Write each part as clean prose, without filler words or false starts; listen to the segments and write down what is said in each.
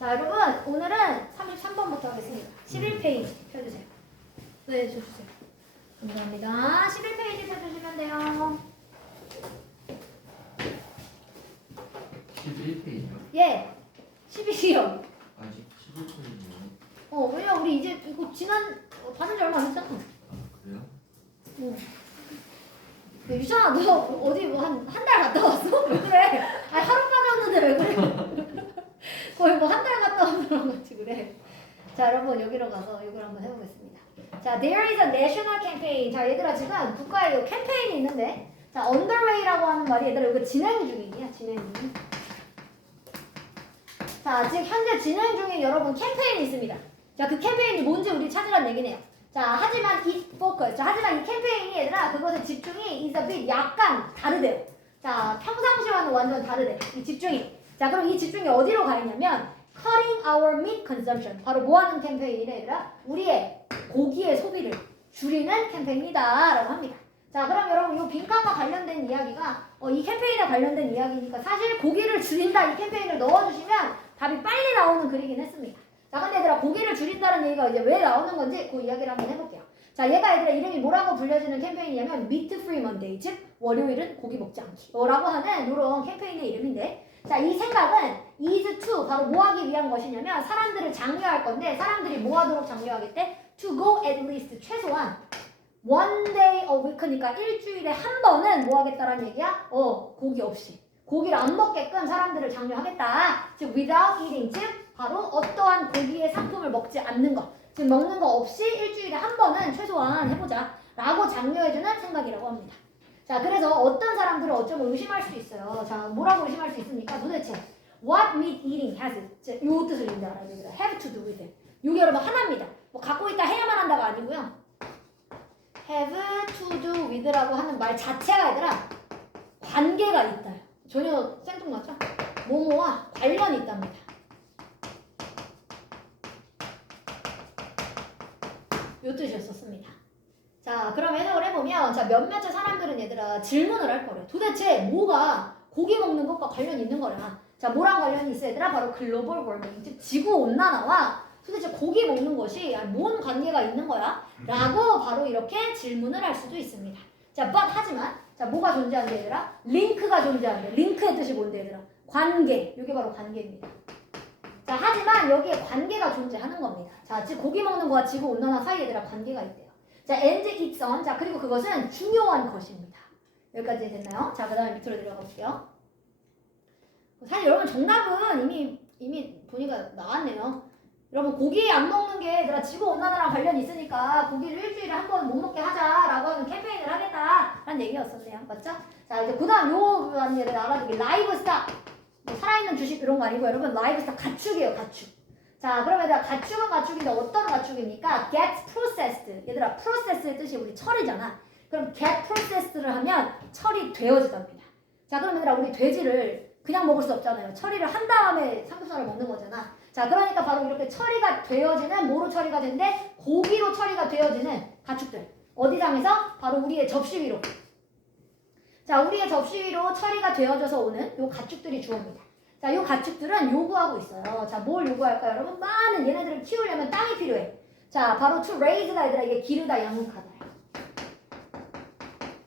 자, 여러분, 오늘은 33번부터 하겠습니다. 11페이지 펴주세요. 네, 주세요. 감사합니다. 11페이지 펴주시면 돼요. 11페이지요? 예, 12시요. 아직 11페이지요? 왜냐, 우리 이제 이거 받은 지 얼마 안 됐잖아. 아, 그래요? 유찬아, 너 어디 뭐 한 달 갔다 왔어? 왜 그래? 아니, 하루 빠졌는데 왜 그래? 거의 뭐 한 달 갔다 온 사람 같이 그래. 자, 여러분, 여기로 가서 이걸 한번 해보겠습니다. 자, there is a national campaign. 자, 얘들아, 지금 국가에 이 캠페인이 있는데, 자, underway라고 하는 말이 얘들아, 이거 진행 중이야, 진행 중. 자, 지금 현재 진행 중에 여러분 캠페인이 있습니다. 자, 그 캠페인이 뭔지 우리 찾으란 얘기네요. 자, 하지만 이 focus. 자, 하지만 이 캠페인이 얘들아, 그것의 집중이 is a bit 약간 다르대요. 자, 평상시와는 완전 다르대. 이 집중이. 자, 그럼 이 집중이 어디로 가 있냐면 cutting our meat consumption. 바로 뭐 하는 캠페인이래, 얘들아? 우리의 고기의 소비를 줄이는 캠페인이다 라고 합니다. 자, 그럼 여러분 이 빈칸과 관련된 이야기가 이 캠페인에 관련된 이야기니까 사실 고기를 줄인다 이 캠페인을 넣어주시면 답이 빨리 나오는 글이긴 했습니다. 자, 근데 얘들아 고기를 줄인다는 얘기가 이제 왜 나오는 건지 그 이야기를 한번 해볼게요. 자, 얘가 얘들아 이름이 뭐라고 불려지는 캠페인이냐면 Meat Free Monday, 즉 월요일은 고기 먹지 않기 라고 하는 이런 캠페인의 이름인데, 자, 이 생각은 is to 바로 뭐 하기 위한 것이냐면 사람들을 장려할 건데, 사람들이 뭐 하도록 장려하겠대? To go at least 최소한 one day a week니까 일주일에 한 번은 뭐 하겠다라는 얘기야? 고기 없이. 고기를 안 먹게끔 사람들을 장려하겠다. 즉 without eating, 즉 바로 어떠한 고기의 상품을 먹지 않는 것. 즉 먹는 거 없이 일주일에 한 번은 최소한 해보자 라고 장려해주는 생각이라고 합니다. 자, 그래서 어떤 사람들은 어쩌면 의심할 수 있어요. 자, 뭐라고 의심할 수 있습니까? 도대체 what meat eating has 요 뜻을 이제 알아야 됩니다. have to do with it. 요게 여러분 하나입니다. 뭐 갖고 있다 해야만 한다가 아니고요. have to do with라고 하는 말 자체가 얘들아 관계가 있다. 전혀 생뚱맞죠? 뭐뭐와 관련이 있답니다. 요 뜻이었었습니다. 자, 그럼 해석을 해보면 자, 몇몇의 사람들은 얘들아 질문을 할 거래. 도대체 뭐가 고기 먹는 것과 관련이 있는 거냐. 자, 뭐랑 관련이 있어 얘들아? 바로 글로벌 워밍, 즉 지구온난화와 도대체 고기 먹는 것이 뭔 관계가 있는 거야? 라고 바로 이렇게 질문을 할 수도 있습니다. 자, but 하지만 자, 뭐가 존재한대 얘들아? 링크가 존재한대. 링크의 뜻이 뭔데 얘들아? 관계. 이게 바로 관계입니다. 자, 하지만 여기에 관계가 존재하는 겁니다. 자, 즉 고기 먹는 거와 지구온난화 사이에 얘들아 관계가 있대요. 자, and it's on. 자, 그리고 그것은 중요한 것입니다. 여기까지 됐나요? 자, 그 다음에 밑으로 내려가 볼게요. 사실 여러분 정답은 이미 보니까 나왔네요. 여러분 고기 안 먹는 게 얘들아 지구온난화랑 관련이 있으니까 고기를 일주일에 한 번 못 먹게 하자라고 하는 캠페인을 하겠다라는 얘기였었네요. 맞죠? 자, 이제 그 다음 요 얘들 알아두기 라이브 스탁. 뭐 살아있는 주식 이런 거 아니고 여러분 라이브 스탁 가축이에요. 가축. 자, 그러면 얘들아 가축은 가축인데 어떤 가축입니까? get processed. 얘들아 process의 뜻이 우리 처리잖아. 그럼 get processed를 하면 처리되어지답니다. 자, 그럼 얘들아 우리 돼지를 그냥 먹을 수 없잖아요. 처리를 한 다음에 삼겹살을 먹는 거잖아. 자, 그러니까 바로 이렇게 처리가 되어지는 뭐로 처리가 된대? 고기로 처리가 되어지는 가축들. 어디상에서? 바로 우리의 접시 위로. 자, 우리의 접시 위로 처리가 되어져서 오는 요 가축들이 주어입니다. 자, 요 가축들은 요구하고 있어요. 자, 뭘 요구할까요, 여러분? 많은 얘네들을 키우려면 땅이 필요해. 자, 바로 to raise가 얘들아 이게 기르다, 양육하다.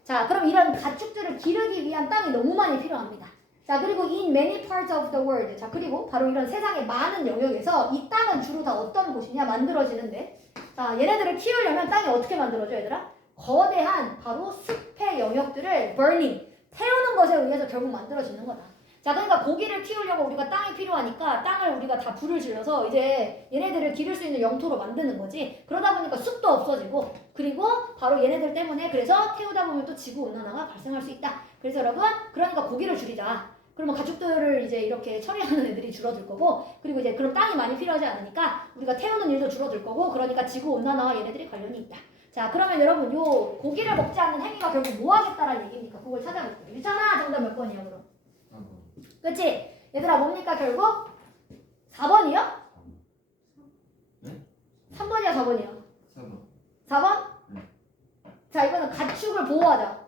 자, 그럼 이런 가축들을 기르기 위한 땅이 너무 많이 필요합니다. 자, 그리고 in many parts of the world. 자, 그리고 바로 이런 세상의 많은 영역에서 이 땅은 주로 다 어떤 곳이냐? 만들어지는데. 자, 얘네들을 키우려면 땅이 어떻게 만들어져, 얘들아? 거대한 바로 숲의 영역들을 burning, 태우는 것에 의해서 결국 만들어지는 거다. 자, 그러니까 고기를 키우려고 우리가 땅이 필요하니까 땅을 우리가 다 불을 질러서 이제 얘네들을 기를 수 있는 영토로 만드는 거지. 그러다 보니까 숲도 없어지고, 그리고 바로 얘네들 때문에 그래서 태우다 보면 또 지구온난화가 발생할 수 있다. 그래서 여러분, 그러니까 고기를 줄이자. 그러면 가축들을 이제 이렇게 처리하는 애들이 줄어들 거고, 그리고 이제 그럼 땅이 많이 필요하지 않으니까 우리가 태우는 일도 줄어들 거고, 그러니까 지구온난화와 얘네들이 관련이 있다. 자, 그러면 여러분 요 고기를 먹지 않는 행위가 결국 뭐 하겠다라는 얘기입니까? 그걸 찾아볼게요. 유찬아, 정답 몇 번이야 그럼? 4번. 그치? 얘들아 뭡니까 결국? 4번이요? 네? 3번이야 4번이야? 4번. 4번? 네. 자, 이거는 가축을 보호하자.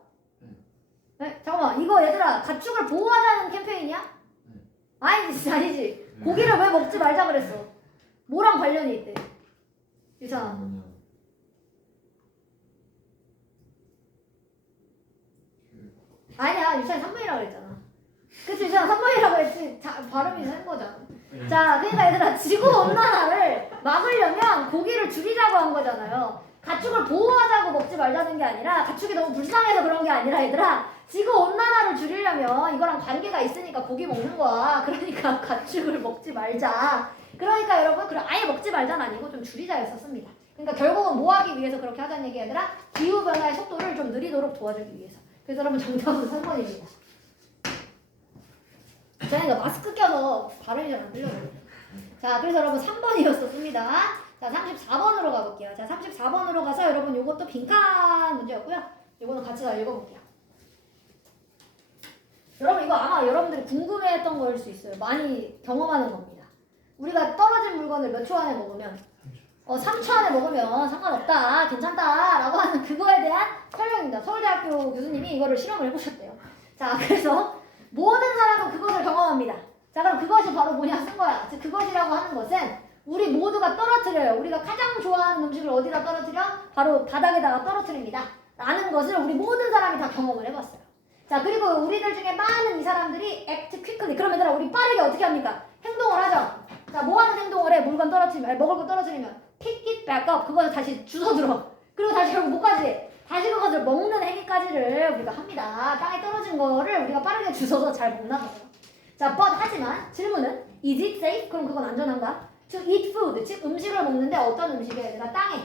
네? 잠깐만, 이거 얘들아 가축을 보호하자는 캠페인이야? 네. 아니지. 고기를 왜 먹지 말자 그랬어? 뭐랑 관련이 있대? 유찬아. 뭐냐. 아니야, 유찬이 3번이라고 그랬잖아. 그치, 유찬아 3번이라고 했지. 발음이 센 거잖아. 자, 그러니까 얘들아, 지구온난화를 막으려면 고기를 줄이자고 한 거잖아요. 가축을 보호하자고 먹지 말자는 게 아니라, 가축이 너무 불쌍해서 그런 게 아니라 얘들아, 지구온난화를 줄이려면 이거랑 관계가 있으니까 고기 먹는 거야. 그러니까 가축을 먹지 말자. 그러니까 여러분, 그럼 아예 먹지 말자는 아니고 좀 줄이자였었습니다. 그러니까 결국은 뭐 하기 위해서 그렇게 하자는 얘기 얘들아, 기후변화의 속도를 좀 느리도록 도와주기 위해서. 그래서 여러분 정답은 3번입니다. 저희가 마스크 껴서 발음이 잘 안 들려요. 자, 그래서 여러분 3번이었습니다. 자, 34번으로 가볼게요. 자, 34번으로 가서 여러분 요것도 빈칸 문제였고요. 요거는 같이 다 읽어볼게요. 여러분 이거 아마 여러분들이 궁금해했던 거일 수 있어요. 많이 경험하는 겁니다. 우리가 떨어진 물건을 몇 초 안에 먹으면 3초 안에 먹으면 상관없다, 괜찮다 라고 하는 그거에 대한 설명입니다. 서울대학교 교수님이 이거를 실험을 해보셨대요. 자, 그래서 모든 사람은 그것을 경험합니다. 자, 그럼 그것이 바로 뭐냐 쓴 거야. 즉 그것이라고 하는 것은 우리 모두가 떨어뜨려요. 우리가 가장 좋아하는 음식을 어디다 떨어뜨려? 바로 바닥에다가 떨어뜨립니다. 라는 것을 우리 모든 사람이 다 경험을 해봤어요. 자, 그리고 우리들 중에 많은 이 사람들이 act quickly. 그럼 얘들아 우리 빠르게 어떻게 합니까? 행동을 하죠. 자, 뭐 하는 행동을 해? 물건 떨어뜨리면, 아니, 먹을 거 떨어뜨리면 pick it back up. 그것을 다시 주워들어. 그리고 다시 결국 뭐까지? 다시 그것을 먹는 행위까지를 우리가 합니다. 땅에 떨어진 거를 우리가 빠르게 주워서 잘 먹나 봐요. 자, but 하지만 질문은 is it safe? 그럼 그건 안전한가? To eat food, 즉 음식을 먹는데 어떤 음식이에요? 얘들아 땅에,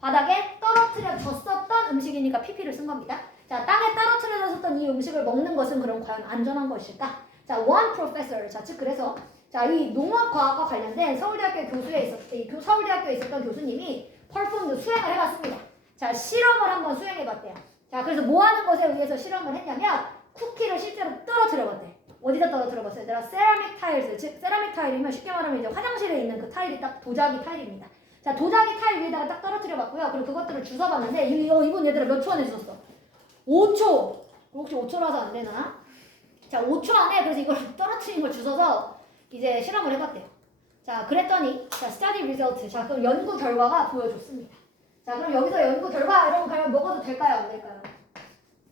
바닥에 떨어뜨려졌었던 음식이니까 pp를 쓴 겁니다. 자, 땅에 떨어뜨려졌었던 이 음식을 먹는 것은 그럼 과연 안전한 것일까? 자, one professor. 자, 즉 그래서 자, 이 농업과학과 관련된 서울대학교에 있었던 교수님이 performed 수행을 해봤습니다. 자, 실험을 한번 수행해봤대요. 자, 그래서 뭐 하는 것에 의해서 실험을 했냐면 쿠키를 실제로 떨어뜨려봤대. 어디다 떨어뜨려봤어요? 얘들아, 세라믹 타일스. 즉 세라믹 타일이면 쉽게 말하면 이제 화장실에 있는 그 타일이 딱 도자기 타일입니다. 자, 도자기 타일 위에다가 딱 떨어뜨려봤고요. 그리고 그것들을 주워봤는데 이분 얘들아 몇 초 안에 주웠어? 5초. 혹시 5초라서 안 되나? 자, 5초 안에 그래서 이걸 떨어뜨린 걸 주워서 이제 실험을 해봤대요. 자, 그랬더니 자, study result. 자, 그럼 연구 결과가 보여줬습니다. 자, 그럼 여기서 연구 결과 여러분 과연 먹어도 될까요? 안 될까요?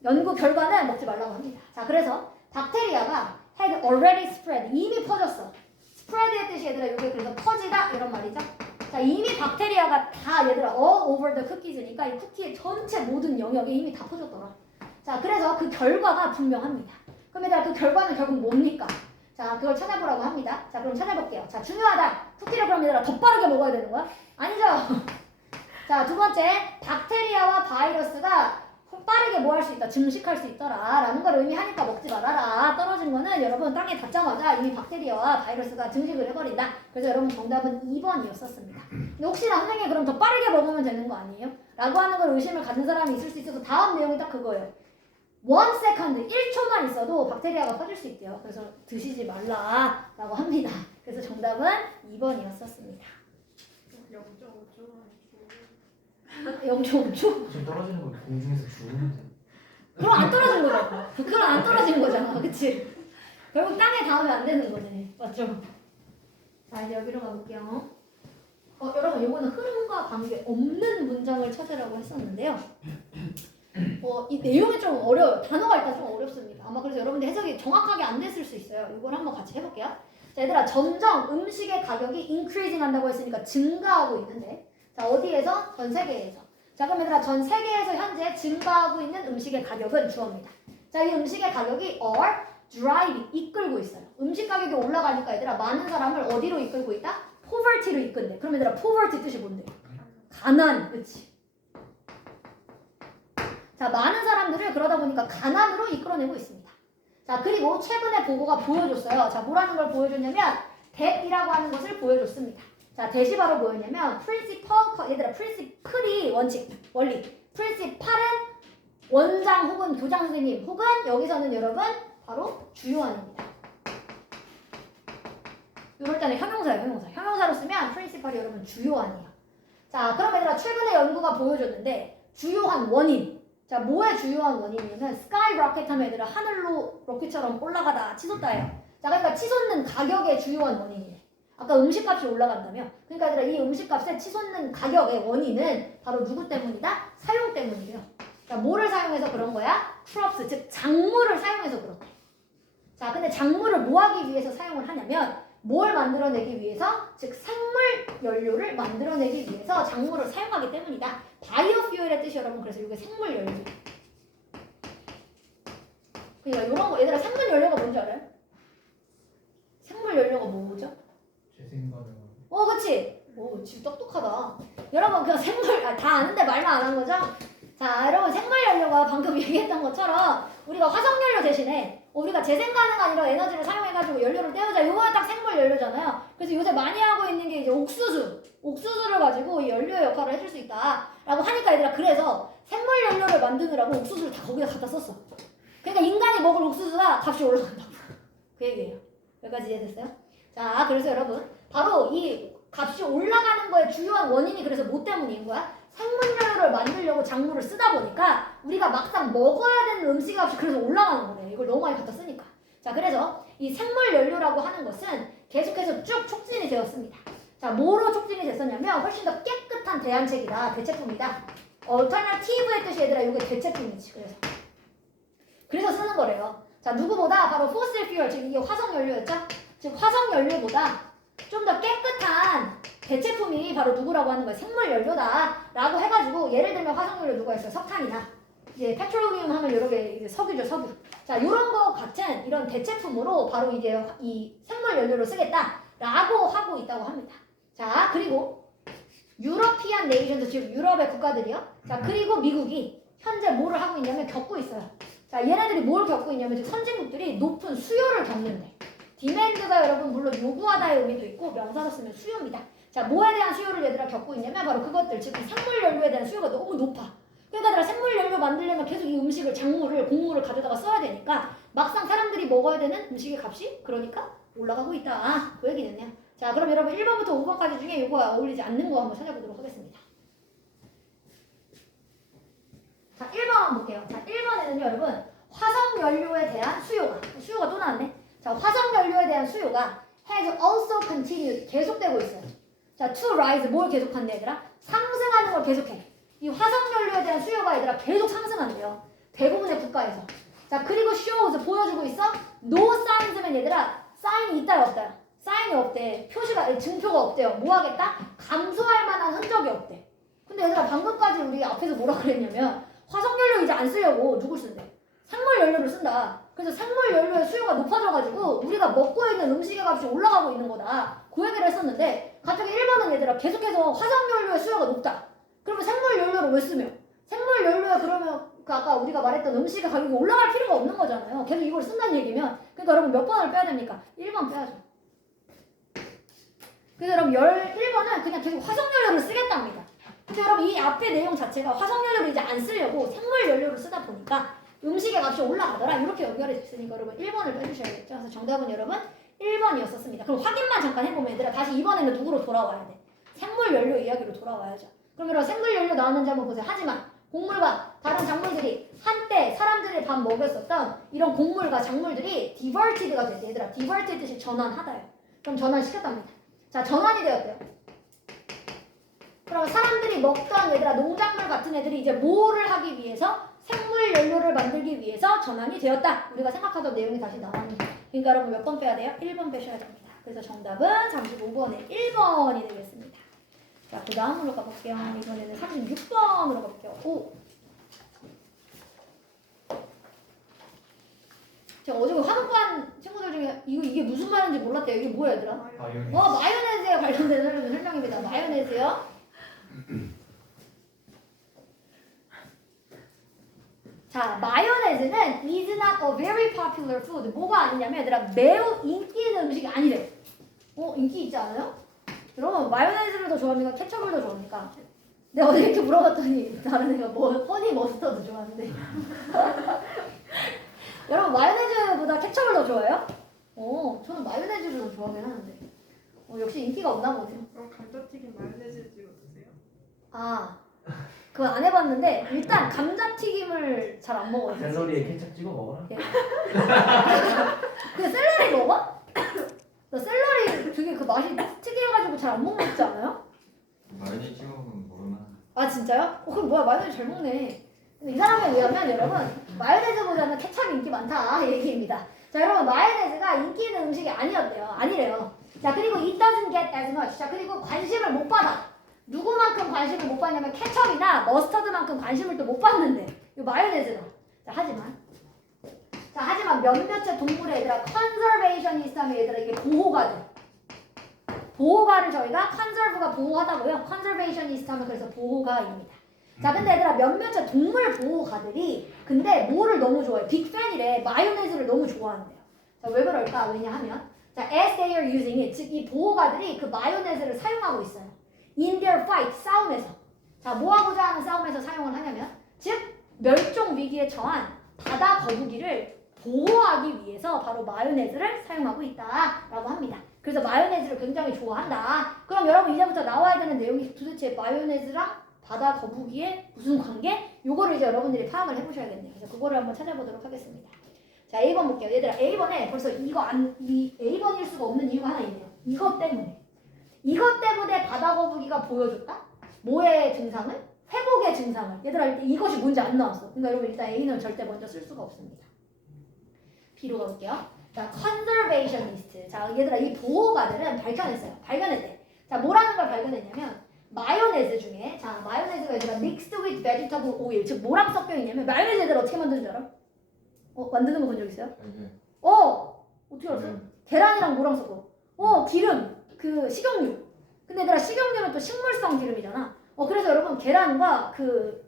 연구 결과는 먹지 말라고 합니다. 자, 그래서 박테리아가 had already spread. 이미 퍼졌어. spread의 뜻이 얘들아 이게 그래서 퍼지다 이런 말이죠. 자, 이미 박테리아가 다 얘들아 all over the cookies니까 이 쿠키의 전체 모든 영역에 이미 다 퍼졌더라. 자, 그래서 그 결과가 분명합니다. 그럼 얘들아 그 결과는 결국 뭡니까? 자, 그걸 찾아보라고 합니다. 자, 그럼 찾아볼게요. 자, 중요하다. 쿠키를 그럼 얘들아 더 빠르게 먹어야 되는 거야? 아니죠. 자, 두 번째, 박테리아와 바이러스가 빠르게 뭐 할 수 있다? 증식할 수 있더라 라는 걸 의미하니까 먹지 말아라. 떨어진 거는 여러분 땅에 닿자마자 이미 박테리아와 바이러스가 증식을 해버린다. 그래서 여러분 정답은 2번이었었습니다. 근데 혹시나 선생님 그럼 더 빠르게 먹으면 되는 거 아니에요? 라고 하는 걸 의심을 갖는 사람이 있을 수 있어서 다음 내용이 딱 그거예요. 1 second, 1초만 있어도 박테리아가 퍼질 수 있대요. 그래서 드시지 말라 라고 합니다. 그래서 정답은 2번이었었습니다. 0.5초? 지금 떨어지는 거 공중에서 주우는데. 그럼 안 떨어진 거잖아. 그건 안 떨어진 거잖아. 그치? 결국 땅에 닿으면 안 되는 거네. 맞죠? 자, 이제 여기로 가볼게요. 여러분, 이거는 흐름과 관계 없는 문장을 찾으라고 했었는데요. 이 내용이 좀 어려워요. 단어가 일단 좀 어렵습니다. 아마 그래서 여러분들 해석이 정확하게 안 됐을 수 있어요. 이걸 한번 같이 해볼게요. 자, 얘들아, 점점 음식의 가격이 increasing 한다고 했으니까 증가하고 있는데, 자, 어디에서? 전 세계에서. 자, 그럼 얘들아, 전 세계에서 현재 증가하고 있는 음식의 가격은 주어입니다. 자, 이 음식의 가격이 are driving, 이끌고 있어요. 음식 가격이 올라가니까 얘들아, 많은 사람을 어디로 이끌고 있다? poverty로 이끈대. 그럼 얘들아, poverty 뜻이 뭔데? 가난, 그치? 자, 많은 사람들을 그러다 보니까 가난으로 이끌어내고 있습니다. 자, 그리고 최근에 보고가 보여줬어요. 자, 뭐라는 걸 보여줬냐면 DEP이라고 하는 것을 보여줬습니다. 자, 대시 바로 뭐였냐면 principal, 얘들아 principal이 원리, principal은 원장 혹은 교장 선생님 혹은 여기서는 여러분 바로 주요한입니다. 이럴 때는 형용사예요. 형용사로 쓰면 principal이 여러분 주요한이에요. 자, 그럼 얘들아 최근에 연구가 보여줬는데 주요한 원인. 자, 뭐의 주요한 원인이냐면 skyrocket 하면 얘들아 하늘로 로켓처럼 올라가다 치솟다예요. 자, 그러니까 치솟는 가격의 주요한 원인이래. 아까 음식값이 올라간다며. 그러니까 얘들아, 이 음식값의 치솟는 가격의 원인은 바로 누구 때문이다? 사용 때문이래요. 자, 뭐를 사용해서 그런 거야? crops, 즉 작물을 사용해서 그렇대. 자, 근데 작물을 뭐 하기 위해서 사용을 하냐면 뭘 만들어내기 위해서? 즉 생물 연료를 만들어내기 위해서 작물을 사용하기 때문이다. 바이오퓨얼의 뜻이 여러분 그래서 이게 생물 연료. 그러니까 이런 거 얘들아 생물 연료가 뭔지 알아요? 생물 연료가 뭐죠? 재생가능. 그치? 오, 지금 똑똑하다. 여러분 그냥 생물 다 아는데 말만 안 한 거죠? 자, 여러분 생물 연료가 방금 얘기했던 것처럼 우리가 화석 연료 대신에 우리가 재생 가능한 이런 에너지를 사용해가지고 연료를 떼우자. 이거가 딱 생물 연료잖아요. 그래서 요새 많이 하고 있는 게 이제 옥수수를 가지고 이 연료의 역할을 해줄 수 있다라고 하니까 얘들아 그래서 생물 연료를 만드느라고 옥수수를 다 거기다 갖다 썼어. 그러니까 인간이 먹을 옥수수가 값이 올라간다고. 그 얘기예요. 여기까지 이해됐어요? 자, 그래서 여러분 바로 이 값이 올라가는 거의 주요한 원인이 그래서 뭐 때문인 거야? 생물연료를 만들려고 작물을 쓰다 보니까 우리가 막상 먹어야 되는 음식 값이 그래서 올라가는 거네. 이걸 너무 많이 갖다 쓰니까. 자, 그래서 이 생물연료라고 하는 것은 계속해서 쭉 촉진이 되었습니다. 자, 뭐로 촉진이 됐었냐면 훨씬 더 깨끗한 대안책이다. 대체품이다. 얼터너티브의 뜻이 얘들아 이게 대체품이지. 그래서 쓰는 거래요. 자, 누구보다 바로 포슬 퓨얼, 즉 이게 화석연료였죠? 즉 화석연료보다 좀 더 깨끗한 대체품이 바로 누구라고 하는 거예요? 생물연료다라고 해가지고 예를 들면 화석연료 누가 있어요? 석탄이나 이제 페트로리움 하면 여러 개 이제 석유죠, 석유. 자, 이런 거 같은 이런 대체품으로 바로 이제 이 생물연료를 쓰겠다라고 하고 있다고 합니다. 자, 그리고 유러피안 네이션즈, 즉 유럽의 국가들이요. 자, 그리고 미국이 현재 뭐를 하고 있냐면 겪고 있어요. 자, 얘네들이 뭘 겪고 있냐면 즉 선진국들이 높은 수요를 겪는데 디맨드가 여러분 물론 요구하다의 의미도 있고 명사로 쓰면 수요입니다. 자, 뭐에 대한 수요를 얘들아 겪고 있냐면 바로 그것들, 즉 생물연료에 대한 수요가 너무 높아. 그러니까 얘들아 생물연료 만들려면 계속 이 음식을, 작물을, 곡물을 가져다가 써야 되니까 막상 사람들이 먹어야 되는 음식의 값이 그러니까 올라가고 있다. 그 얘기는요. 자, 그럼 여러분 1번부터 5번까지 중에 이거와 어울리지 않는 거 한번 찾아보도록 하겠습니다. 자, 1번 한번 볼게요. 자, 1번에는요 여러분 화석연료에 대한 수요가 또 나왔네. 자, 화석연료에 대한 수요가 has also continued, 계속되고 있어요. 자, to rise, 뭘 계속한대 얘들아? 상승하는 걸 계속해. 이 화석연료에 대한 수요가 얘들아 계속 상승한대요. 대부분의 국가에서. 자, 그리고 shows, 보여주고 있어? no signs면 얘들아 사인이 있다요 없다요? 사인이 없대. 표시가, 증표가 없대요. 뭐 하겠다? 감소할 만한 흔적이 없대. 근데 얘들아 방금까지 우리 앞에서 뭐라 그랬냐면 화석연료 이제 안 쓰려고 누굴 쓴대? 생물연료를 쓴다. 그래서 생물연료의 수요가 높아져가지고 우리가 먹고 있는 음식의 값이 올라가고 있는 거다. 그 얘기를 했었는데 갑자기 1번은 얘들아 계속해서 화석연료의 수요가 높다. 그러면 생물연료를 왜 쓰며? 생물연료에 그러면 그 아까 우리가 말했던 음식의 가격이 올라갈 필요가 없는 거잖아요. 계속 이걸 쓴다는 얘기면 그러니까 여러분 몇 번을 빼야 됩니까? 1번 빼야죠. 그래서 여러분 1번은 그냥 계속 화석연료를 쓰겠답니다. 근데 여러분 이 앞에 내용 자체가 화석연료를 이제 안 쓰려고 생물연료를 쓰다 보니까 음식의 값이 올라가더라. 이렇게 연결해 있으니까 여러분 1번을 빼주셔야겠죠. 그래서 정답은 여러분 1번이었었습니다. 그럼 확인만 잠깐 해보면 얘들아 다시 이번에는 누구로 돌아와야 돼? 생물연료 이야기로 돌아와야죠. 그럼 여러분 생물연료 나왔는지 한번 보세요. 하지만 곡물과 다른 작물들이 한때 사람들이 밥 먹였었던 이런 곡물과 작물들이 diverted가 됐대. 얘들아 diverted 뜻이 전환하다요. 그럼 전환시켰답니다. 자, 전환이 되었대요. 그럼 사람들이 먹던 얘들아 농작물 같은 애들이 이제 뭐를 하기 위해서? 생물 연료를 만들기 위해서 전환이 되었다. 우리가 생각하던 내용이 다시 나왔는데. 그러니까 여러분 몇 번 빼야 돼요? 1번 빼셔야 됩니다. 그래서 정답은 35번에 1번이 되겠습니다. 자, 그 다음으로 가볼게요. 이번에는 36번으로 가볼게요. 오. 제가 어제 화학반 친구들 중에 이게 무슨 말인지 몰랐대요. 이게 뭐야 얘들아? 마요네즈. 마요네즈에 관련된 설명입니다. 마요네즈요. 자, 마요네즈는 is not a very popular food. 뭐가 아니냐면 얘들아 매우 인기 있는 음식이 아니래. 인기 있지 않아요? 여러분 마요네즈를 더 좋아합니까? 케첩을 더 좋아합니까? 내가 어제 이렇게 물어봤더니 다른 애가 허니 머스터드 좋아하는데 여러분 마요네즈보다 케첩을 더 좋아해요? 저는 마요네즈를 더 좋아하긴 하는데 역시 인기가 없나 보네요. 감자튀김 마요네즈 찍어 드세요? 아, 그거 안 해봤는데 일단 감자튀김을 잘 안 먹어요. 샐러리에 케첩 찍어 먹어라. 그 샐러리 먹어? 나 샐러리 되게 그 맛이 특이해가지고 잘 안 먹지 않아요? 마요네즈 찍어 먹으면 모르나. 아 진짜요? 그럼 뭐야 마요네즈 잘 먹네. 근데 이 사람에 의하면 여러분 마요네즈보다는 케찹이 인기 많다 이 얘기입니다. 자 여러분 마요네즈가 인기 있는 음식이 아니었대요. 아니래요. 자 그리고 it doesn't get as much. 자 그리고 관심을 못 받아. 누구만큼 관심을 못 받냐면 케첩이나 머스터드만큼 관심을 또 못 받는데 이 마요네즈가. 자 하지만 몇몇의 동물의 얘들아 컨저베이션이스트 하면 얘들아 이게 보호가 돼. 보호가를 저희가 컨저브가 보호하다고요. 컨저베이션이스트 하면 그래서 보호가입니다. 자 근데 얘들아 몇몇의 동물 보호가들이 근데 뭐를 너무 좋아해? 빅팬이래. 마요네즈를 너무 좋아한대요. 자 왜 그럴까? 왜냐하면 자 as they are using it 즉 이 보호가들이 그 마요네즈를 사용하고 있어요. in their fight 싸움에서. 자 뭐하고자 하는 싸움에서 사용을 하냐면 즉 멸종 위기에 처한 바다 거북이를 보호하기 위해서 바로 마요네즈를 사용하고 있다라고 합니다. 그래서 마요네즈를 굉장히 좋아한다. 그럼 여러분 이제부터 나와야 되는 내용이 도대체 마요네즈랑 바다 거북이의 무슨 관계? 요거를 이제 여러분들이 파악을 해보셔야겠네요. 그래서 그거를 한번 찾아보도록 하겠습니다. 자 A번 볼게요. 얘들아 A번에 벌써 이 A번일 수가 없는 이유가 하나 있네요. 이것 때문에 바다 거북이가 보여줬다? 뭐의 증상을? 회복의 증상을. 얘들아 일단 이것이 뭔지 안 나왔어. 그러니까 여러분 일단 A는 절대 먼저 쓸 수가 없습니다. B로 가볼게요. 자, conservationist. 자, 얘들아 이 보호가들은 발견했대. 자, 뭐라는 걸 발견했냐면 마요네즈 중에 자, 마요네즈가 얘들아 mixed with vegetable oil. 즉 뭐랑 섞여 있냐면 마요네즈 얘들아 어떻게 만드는 줄 알아? 만드는 거 본 적 있어요? 어떻게 알았어? 계란이랑 뭐랑 섞어? 기름. 그 식용유. 근데 얘들아 식용유는 또 식물성 기름이잖아. 그래서 여러분 계란과 그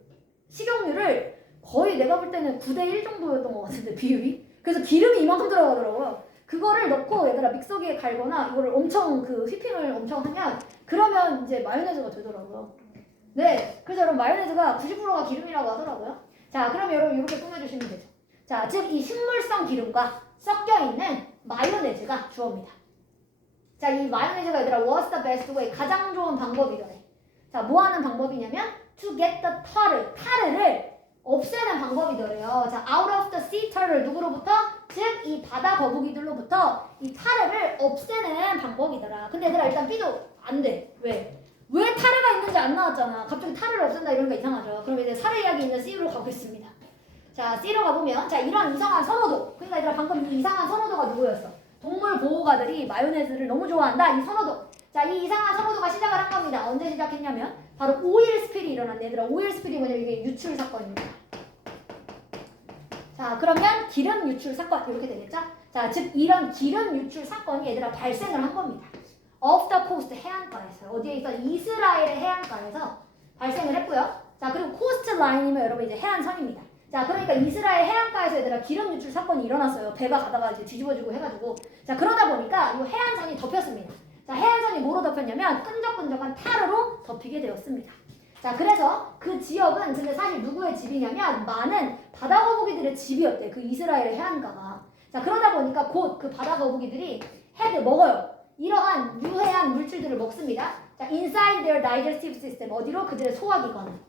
식용유를 거의 내가 볼 때는 9대1 정도였던 것 같은데 비율이. 그래서 기름이 이만큼 들어가더라고요. 그거를 넣고 얘들아 믹서기에 갈거나 이거를 엄청 그 휘핑을 엄청 하면 그러면 이제 마요네즈가 되더라고요. 네, 그래서 여러분 마요네즈가 90%가 기름이라고 하더라고요. 자, 그럼 여러분 이렇게 꾸며주시면 되죠. 자, 즉 이 식물성 기름과 섞여 있는 마요네즈가 주어입니다. 자, 이 마요네즈가 얘들아 what's the best way? 가장 좋은 방법이래. 자, 뭐 하는 방법이냐면 to get the 타르를 없애는 방법이더래요. 자, out of the sea turtle 누구로부터? 즉 이 바다 거북이들로부터 이 타르를 없애는 방법이더라. 근데 얘들아 일단 B도 안 돼. 왜? 왜 타르가 있는지 안 나왔잖아. 갑자기 타르를 없앤다 이러니까 이상하죠. 그럼 이제 사례 이야기 있는 C로 가보겠습니다. 자, C로 가보면 자 이런 이상한 선호도. 그러니까 얘들아 방금 이 이상한 선호도가 누구였어? 동물 보호가들이 마요네즈를 너무 좋아한다. 이 선호도. 자, 이 이상한 선호도가 시작을 한 겁니다. 언제 시작했냐면 바로 오일 스필이 일어난 얘들아. 오일 스필이 뭐냐면 이게 유출 사건입니다. 자, 그러면 기름 유출 사건 이렇게 되겠죠? 자, 즉 이런 기름 유출 사건이 얘들아 발생을 한 겁니다. off the coast 해안가에서 어디에 있어? 이스라엘의 해안가에서 발생을 했고요. 자, 그리고 코스트 라인이면 여러분 이제 해안선입니다. 자, 그러니까 이스라엘 해안가에서 얘들아 기름 유출 사건이 일어났어요. 배가 가다가 이제 뒤집어지고 해가지고. 자, 그러다 보니까 이 해안선이 덮였습니다. 자, 해안선이 뭐로 덮였냐면 끈적끈적한 타르로 덮이게 되었습니다. 자, 그래서 그 지역은 근데 사실 누구의 집이냐면 많은 바다 거북이들의 집이었대. 그 이스라엘의 해안가가. 자, 그러다 보니까 곧 그 바다 거북이들이 먹어요. 이러한 유해한 물질들을 먹습니다. 자, inside their digestive system 어디로? 그들의 소화기관.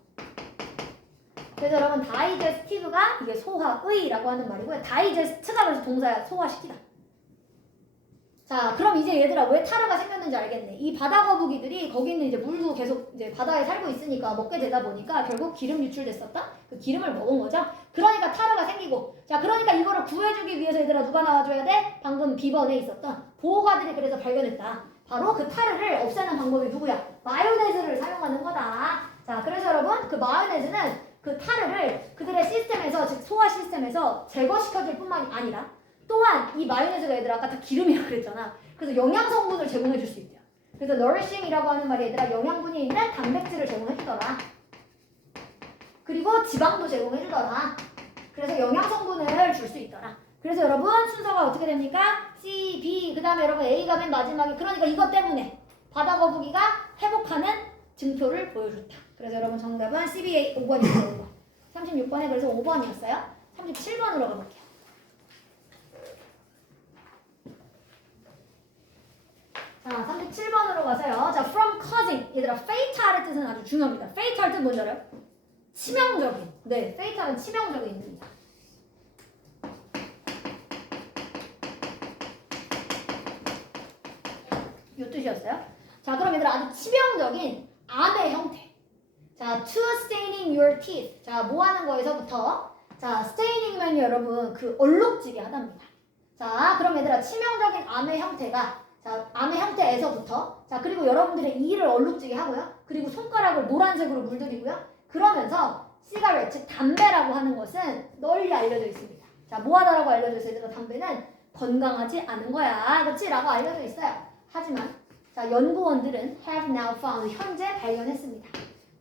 그래서 여러분 digestive가 이게 소화의라고 하는 말이고요. digest가 그래서 동사야. 소화시키다. 자, 그럼 이제 얘들아 왜 타르가 생겼는지 알겠네. 이 바다 거북이들이 거기 있는 이제 물도 계속 이제 바다에 살고 있으니까 먹게 되다 보니까 결국 기름 유출됐었다. 그 기름을 먹은 거죠. 그러니까 타르가 생기고. 자, 그러니까 이거를 구해주기 위해서 얘들아 누가 나와줘야 돼? 방금 B번에 있었던 보호가들이 그래서 발견했다. 바로 그 타르를 없애는 방법이 누구야? 마요네즈를 사용하는 거다. 자, 그래서 여러분 그 마요네즈는 그 타르를 그들의 시스템에서 즉 소화 시스템에서 제거시켜줄 뿐만이 아니라 또한 이 마요네즈가 얘들아 아까 다 기름이라고 그랬잖아. 그래서 영양 성분을 제공해 줄 수 있대요. 그래서 nourishing이라고 하는 말이 얘들아 영양분이 있는 단백질을 제공해 주더라. 그리고 지방도 제공해 주더라. 그래서 영양 성분을 줄 수 있더라. 그래서 여러분 순서가 어떻게 됩니까? C, B, 그 다음에 여러분 A가 맨 마지막에. 그러니까 이것 때문에 바다 거북이가 회복하는 증표를 보여줬다. 그래서 여러분 정답은 CBA 5번이었어요. 36번에 그래서 5번이었어요. 37번으로 가볼게요. 자, 37번으로 가세요. 자, from causing. 얘들아, fate할 뜻은 아주 중요합니다. fate할 뜻 뭔지 알아요? 치명적인, 네, 페이탈은 치명적인 입니다. 이 뜻이었어요. 자, 그럼 얘들아 아주 치명적인 암의 형태. 자, to staining your teeth. 자, 뭐 하는 거에서부터? 자, staining면요 여러분 그 얼룩지게 하답니다. 자, 그럼 얘들아 치명적인 암의 형태가 자, 암의 형태에서부터 자, 그리고 여러분들의 이를 얼룩지게 하고요. 그리고 손가락을 노란색으로 물들이고요. 그러면서 시가렛, 즉 담배라고 하는 것은 널리 알려져 있습니다. 자, 뭐 하다라고 알려져 있어요? 얘들아 담배는 건강하지 않은 거야. 그렇지? 라고 알려져 있어요. 하지만 자, 연구원들은 have now found 현재 발견했습니다.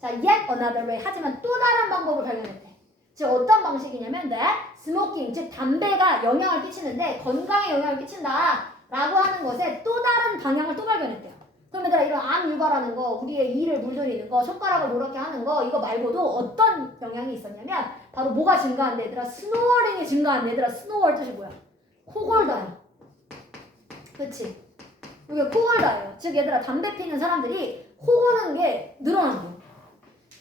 자, yet another way 하지만 또 다른 방법을 발견했대. 즉 어떤 방식이냐면 that smoking 즉 담배가 영향을 끼치는데 건강에 영향을 끼친다 라고 하는 것에 또 다른 방향을 또 발견했대요. 그럼 얘들아 이런 암 유발하는 거 우리의 이를 물들이는 거 손가락을 노랗게 하는 거 이거 말고도 어떤 영향이 있었냐면 바로 뭐가 증가한대 얘들아 스노어링이 증가한대 얘들아 스노어의 뜻이 뭐야? 코골다요. 그치? 이게 코골다예요. 즉 얘들아 담배 피는 사람들이 코 고는 게 늘어난 거예요.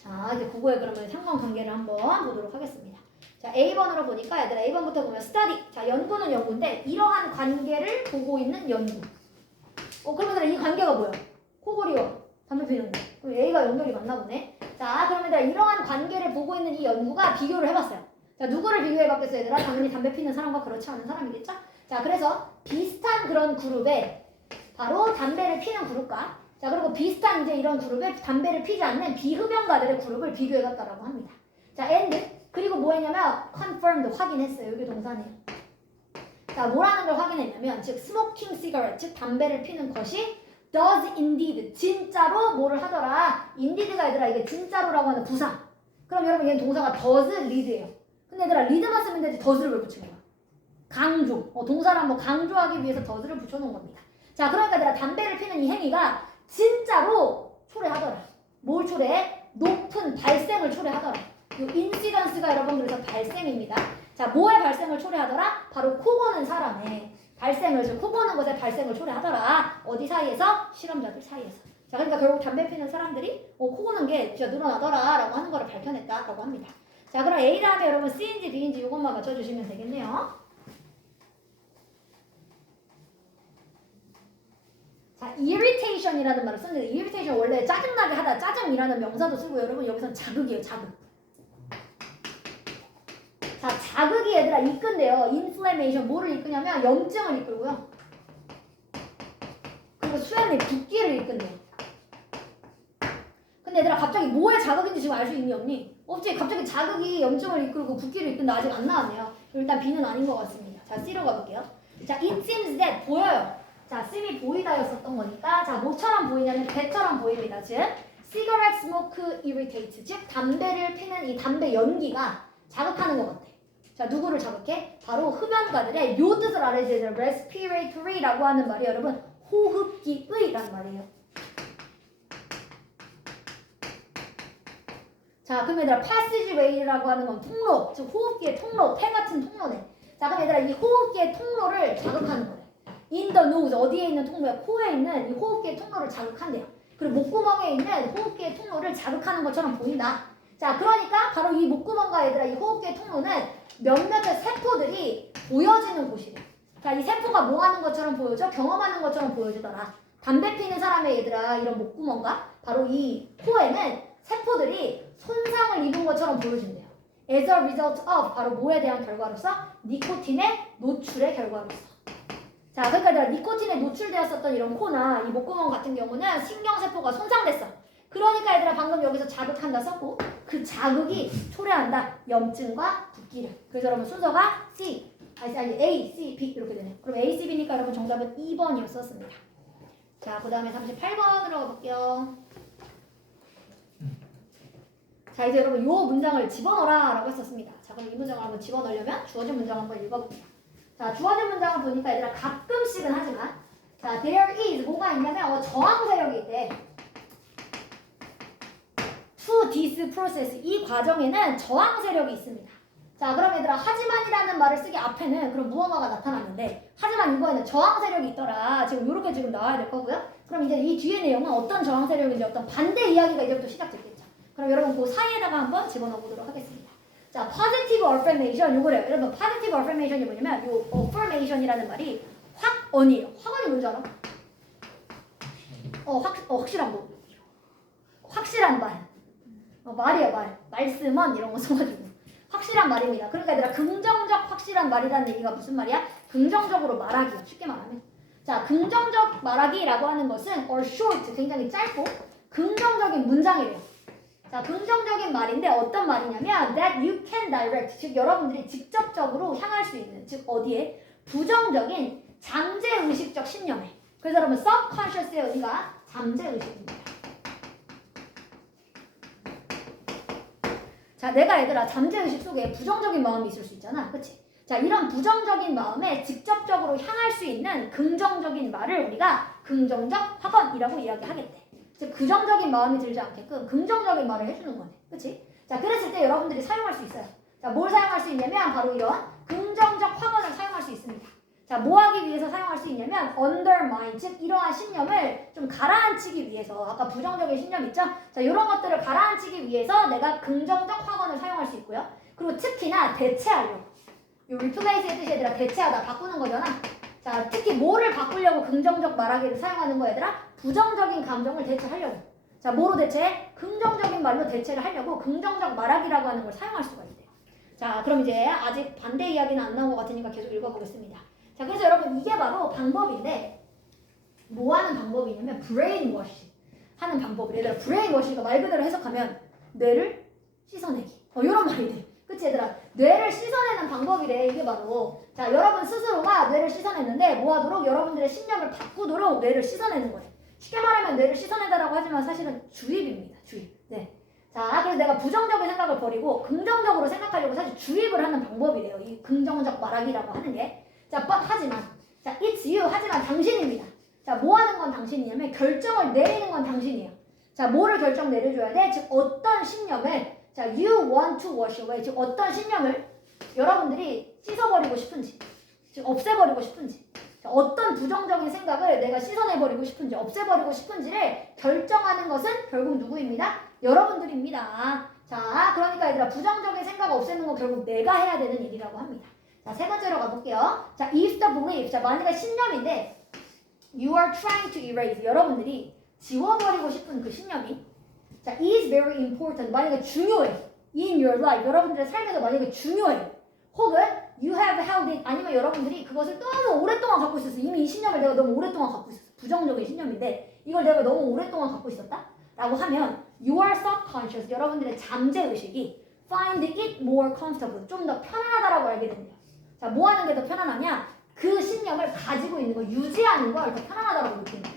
자, 이제 그거에 그러면 상관관계를 한번 보도록 하겠습니다. 자, A번으로 보니까 얘들아 A번부터 보면 study. 자, 연구는 연구인데 이러한 관계를 보고 있는 연구. 그러면 얘들아 이 관계가 뭐야? 코골이와 담배 피는 거. 그럼 A가 연결이 맞나 보네. 자, 그러면 얘들아 이러한 관계를 보고 있는 이 연구가 비교를 해봤어요. 자, 누구를 비교해봤겠어요 얘들아? 당연히 담배 피는 사람과 그렇지 않은 사람이겠죠? 자, 그래서 비슷한 그런 그룹에 바로 담배를 피는 그룹과 자, 그리고 비슷한 이제 이런 그룹에 담배를 피지 않는 비흡연가들의 그룹을 비교해봤다라고 합니다. 자, and 그리고 뭐 했냐면 confirmed 확인했어요. 여기 동사네요. 자, 뭐라는 걸 확인했냐면 즉 smoking cigarette 즉 담배를 피는 것이 does indeed 진짜로 뭐를 하더라. indeed가 얘들아 이게 진짜로라고 하는 부사. 그럼 여러분 얘는 동사가 does lead예요. 근데 얘들아 lead만 쓰면 되지 does를 왜 붙인 거야? 강조. 동사를 한번 강조하기 위해서 does를 붙여놓은 겁니다. 자, 그러니까 얘들아 담배를 피는 이 행위가 진짜로 초래하더라. 뭘 초래해? 높은 발생을 초래하더라. 이 인시던스가 여러분 그래서 발생입니다. 자, 뭐의 발생을 초래하더라? 바로 코 고는 사람의 발생을, 즉 코 고는 것의 발생을 초래하더라. 어디 사이에서? 실험자들 사이에서. 자, 그러니까 결국 담배 피는 사람들이 코 고는 게 진짜 늘어나더라 라고 하는 거를 밝혀냈다라고 합니다. 자, 그럼 A 다음에 여러분 C인지 D인지 이것만 맞춰주시면 되겠네요. 자, irritation이라는 말을 썼는데 irritation 원래 짜증나게 하다, 짜증이라는 명사도 쓰고 여러분 여기서는 자극이에요, 자극. 자, 자극이 얘들아 이끈대요. inflammation 뭐를 이끄냐면 염증을 이끌고요. 그리고 수염이 붓기를 이끈대요. 근데 얘들아 갑자기 뭐의 자극인지 지금 알 수 있니 없니? 없지. 갑자기 자극이 염증을 이끌고 붓기를 이끈다 아직 안 나왔네요. 일단 B는 아닌 것 같습니다. 자, C로 가볼게요. 자, it seems that 보여요. 자, seem이 보이다였었던 거니까 자, 뭐처럼 보이냐면 배처럼 보입니다. 즉, cigarette smoke irritates. 즉, 담배를 피는 이 담배 연기가 자극하는 것 같아. 자, 누구를 자극해? 바로 흡연가들의 요 뜻을 알아야 되죠. respiratory라고 하는 말이 여러분 호흡기의라는 말이에요. 자, 그럼 얘들아 passageway라고 하는 건 통로, 즉 호흡기의 통로, 폐 같은 통로네. 자, 그럼 얘들아 이 호흡기의 통로를 자극하는 거래. in the nose 어디에 있는 통로야? 코에 있는 이 호흡기의 통로를 자극한대요. 그리고 목구멍에 있는 호흡기의 통로를 자극하는 것처럼 보인다. 자, 그러니까 바로 이 목구멍과 얘들아 이 호흡기의 통로는 몇몇의 세포들이 보여지는 곳이래. 자, 이 세포가 뭐 하는 것처럼 보여져? 경험하는 것처럼 보여지더라. 담배 피는 사람의 얘들아 이런 목구멍과 바로 이 코에는 세포들이 손상을 입은 것처럼 보여진대요. As a result of 바로 뭐에 대한 결과로서? 니코틴의 노출의 결과로서. 자, 그러니까 얘들아 니코틴에 노출되었었던 이런 코나 이 목구멍 같은 경우는 신경세포가 손상됐어. 그러니까 얘들아 방금 여기서 자극한다 썼고 그 자극이 초래한다. 염증과 붓기를. 그래서 여러분 순서가 C, 아니 A, C, B 이렇게 되네. 그럼 A, C, B니까 여러분 정답은 2번이었었습니다. 자, 그 다음에 38번으로 가볼게요. 자, 이제 여러분 요 문장을 집어넣어라 라고 했었습니다. 자, 그럼 이 문장을 한번 집어넣으려면 주어진 문장 한번 읽어볼게요. 자, 주어진 문장을 보니까 얘들아 가끔씩은 하지만 자, there is 뭐가 있냐면 저항 세력이 있대. to this process 이 과정에는 저항 세력이 있습니다. 자, 그럼 얘들아 하지만이라는 말을 쓰기 앞에는 그럼 무언가가 나타났는데 하지만 이거에는 저항 세력이 있더라. 지금 이렇게 나와야 될 거고요. 그럼 이제 이 뒤의 내용은 어떤 저항 세력인지 어떤 반대 이야기가 이제부터 시작됐겠죠. 그럼 여러분 그 사이에다가 한번 집어넣어 보도록 하겠습니다. 자, positive affirmation 요거래요. 여러분 positive affirmation이 뭐냐면 요 affirmation이라는 말이 확언이에요. 확언이 뭔지 알아? 확실한 거. 확실한 말. 말이에요, 말. 말씀은 이런 거 써가지고. 확실한 말입니다. 그러니까 얘들아 긍정적 확실한 말이라는 얘기가 무슨 말이야? 긍정적으로 말하기. 쉽게 말하면. 자, 긍정적 말하기라고 하는 것은 or short, 굉장히 짧고 긍정적인 문장이래요. 자, 긍정적인 말인데 어떤 말이냐면 that you can direct, 즉 여러분들이 직접적으로 향할 수 있는, 즉 어디에? 부정적인 잠재의식적 신념에. 그래서 여러분 subconscious의 의미가 잠재의식입니다. 자, 내가 얘들아 잠재의식 속에 부정적인 마음이 있을 수 있잖아. 그치? 자, 이런 부정적인 마음에 직접적으로 향할 수 있는 긍정적인 말을 우리가 긍정적 확언이라고 이야기하겠대. 즉 부정적인 마음이 들지 않게끔 긍정적인 말을 해주는 거네. 그치? 자, 그랬을 때 여러분들이 사용할 수 있어요. 자, 뭘 사용할 수 있냐면 바로 이런 긍정적 확언을 사용할 수 있습니다. 자, 뭐 하기 위해서 사용할 수 있냐면 undermine, 즉 이러한 신념을 좀 가라앉히기 위해서, 아까 부정적인 신념 있죠? 자, 이런 것들을 가라앉히기 위해서 내가 긍정적 확언을 사용할 수 있고요. 그리고 특히나 대체하려고. 이 replace의 뜻이 얘들아 대체하다, 바꾸는 거잖아. 자, 특히 뭐를 바꾸려고 긍정적 말하기를 사용하는 거 얘들아? 부정적인 감정을 대체하려고. 자, 뭐로 대체해? 긍정적인 말로 대체를 하려고 긍정적 말하기라고 하는 걸 사용할 수가 있대요. 자, 그럼 이제 아직 반대 이야기는 안 나온 것 같으니까 계속 읽어보겠습니다. 자, 그래서 여러분 이게 바로 방법인데 뭐 하는 방법이냐면 brainwash 하는 방법이에요. 얘들아 brainwash가 말 그대로 해석하면 뇌를 씻어내기. 이런 말이래. 그치 얘들아? 뇌를 씻어내는 방법이래. 이게 바로 자, 여러분 스스로가 뇌를 씻어냈는데 뭐 하도록? 여러분들의 신념을 바꾸도록 뇌를 씻어내는 거예요. 쉽게 말하면 뇌를 씻어내다라고 하지만 사실은 주입입니다. 주입. 네. 자, 그래서 내가 부정적인 생각을 버리고 긍정적으로 생각하려고 사실 주입을 하는 방법이래요. 이 긍정적 말하기라고 하는 게. 자, 하지만 자, it's you. 하지만 당신입니다. 자, 뭐 하는 건 당신이냐면 결정을 내리는 건 당신이에요. 자, 뭐를 결정 내려줘야 돼? 즉 어떤 신념을 자, you want to wash away. 즉 어떤 신념을 여러분들이 씻어버리고 싶은지, 즉 없애버리고 싶은지, 자, 어떤 부정적인 생각을 내가 씻어내버리고 싶은지, 없애버리고 싶은지를 결정하는 것은 결국 누구입니다? 여러분들입니다. 자, 그러니까 얘들아 부정적인 생각 없애는 건 결국 내가 해야 되는 일이라고 합니다. 자, 세 번째로 가볼게요. 자, if the belief. 자, 만약에 신념인데 you are trying to erase. 여러분들이 지워버리고 싶은 그 신념이 자, is very important. 만약에 중요해. in your life. 여러분들의 삶에서 만약에 중요해. 혹은 you have held it. 아니면 여러분들이 그것을 너무 오랫동안 갖고 있었어. 이미 이 신념을 내가 너무 오랫동안 갖고 있었어. 부정적인 신념인데 이걸 내가 너무 오랫동안 갖고 있었다? 라고 하면 your subconscious. 여러분들의 잠재의식이 find it more comfortable. 좀 더 편안하다라고 알게 됩니다. 자, 뭐 하는 게 더 편안하냐? 그 신념을 가지고 있는 거, 유지하는 걸 더 편안하다고 느낀다.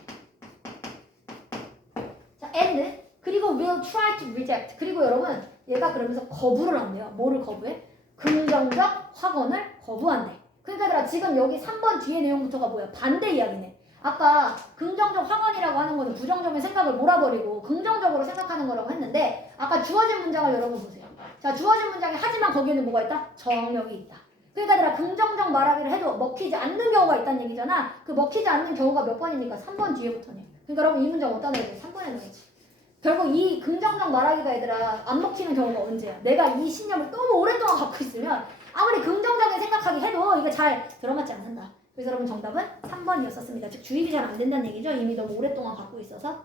자, and 그리고 will try to reject. 그리고 여러분 얘가 그러면서 거부를 한대요. 뭐를 거부해? 긍정적 확언을 거부한대. 그러니까 얘들아 지금 여기 3번 뒤에 내용부터가 뭐야? 반대 이야기네. 아까 긍정적 확언이라고 하는 거는 부정적인 생각을 몰아버리고 긍정적으로 생각하는 거라고 했는데 아까 주어진 문장을 여러분 보세요. 자, 주어진 문장에 하지만 거기에는 뭐가 있다? 정력이 있다. 그러니까 얘들아 긍정적 말하기를 해도 먹히지 않는 경우가 있다는 얘기잖아. 그 먹히지 않는 경우가 몇 번입니까? 3번 뒤에부터네. 그러니까 여러분 이 문장 어디다 넣어야 돼? 3번에 넣어야지. 결국 이 긍정적 말하기가 얘들아 안 먹히는 경우가 언제야? 내가 이 신념을 너무 오랫동안 갖고 있으면 아무리 긍정적인 생각하기 해도 이게 잘 들어맞지 않는다. 그래서 여러분 정답은 3번이었었습니다. 즉 주입이 잘 안 된다는 얘기죠. 이미 너무 오랫동안 갖고 있어서.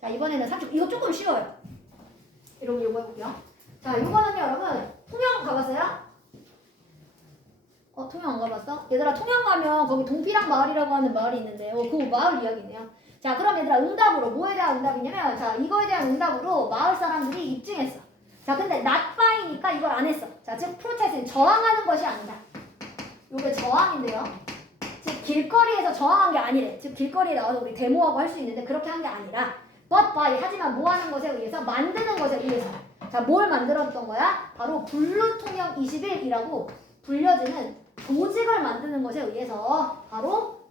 자, 이번에는 30. 이거 조금 쉬워요. 이런 거 해볼게요. 자, 이거는요 여러분 통영 가봤어요? 통영 안 가봤어? 얘들아 통영 가면 거기 동피랑 마을이라고 하는 마을이 있는데 그 마을 이야기네요. 자, 그럼 얘들아 응답으로 뭐에 대한 응답이냐면 자, 이거에 대한 응답으로 마을 사람들이 입증했어. 자, 근데 not by니까 이걸 안 했어. 자, 즉 protest는 저항하는 것이 아니다. 요게 저항인데요. 즉 길거리에서 저항한 게 아니래. 즉 길거리에 나와서 우리 데모하고 할 수 있는데 그렇게 한 게 아니라 but by 하지만 뭐 하는 것에 의해서 만드는 것에 의해서. 자, 뭘 만들었던 거야? 바로 블루통영 21이라고 불려지는 조직을 만드는 것에 의해서 바로